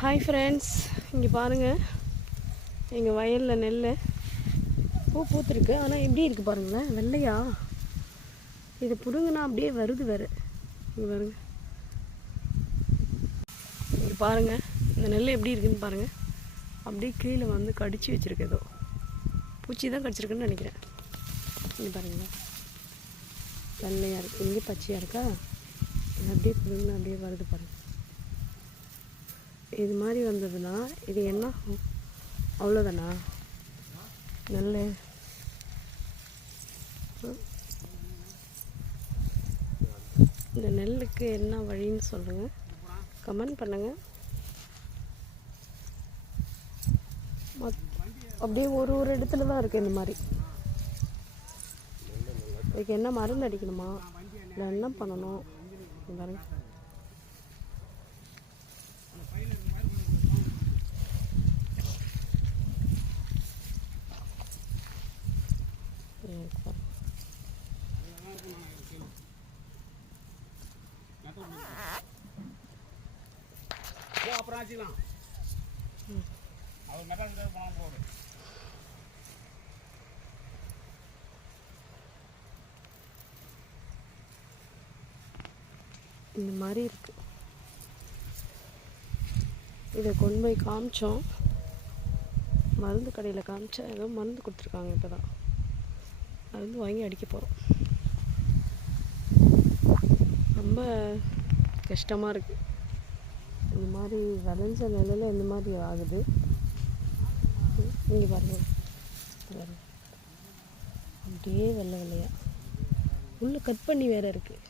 Hi friends, இங்கே பாருங்கள், எங்கள் வயலில் நெல் பூத்துருக்கு. ஆனால் எப்படி இருக்குது பாருங்களேன், வெள்ளையா. இதை பிடுங்கினா அப்படியே வருது வேறு. இங்கே பாருங்க, இங்கே பாருங்கள், இந்த நெல் எப்படி இருக்குதுன்னு பாருங்கள். அப்படியே கீழே வந்து கடிச்சு வச்சுருக்கு. ஏதோ பூச்சி தான் கடிச்சிருக்குன்னு நினைக்கிறேன். இங்கே பாருங்களேன், வெள்ளையாக இருக்குது. இங்கே பச்சையாக இருக்கா, இது அப்படியே பிடுங்கினா அப்படியே வருது பாருங்கள். இது மாதிரி வந்ததுன்னா இது என்ன அவ்வளோதானா? நல்ல இந்த நெல்லுக்கு என்ன வழின்னு சொல்லுங்கள், கமெண்ட் பண்ணுங்கள். அப்படியே ஒரு இடத்துல தான் இருக்குது இந்த மாதிரி. இதுக்கு என்ன மருந்து அடிக்கணுமா, இல்லை என்ன பண்ணணும் பாருங்க. இந்த மாதிரி இருக்கு. இதை கொண்டு போய் காமிச்சோம், மருந்து கடையில் காமிச்சா ஏதோ மருந்து கொடுத்துருக்காங்க. இப்போ தான் மருந்து வாங்கி அடிக்க போகிறோம். ரொம்ப கஷ்டமாக இருக்குது. இந்த மாதிரி விளைஞ்ச நிலையில் இந்த மாதிரி ஆகுது. இங்கே பாருங்கள், அப்படியே வெள்ளை வெள்ளையாக உள்ளே கட் பண்ணி வேறு இருக்குது.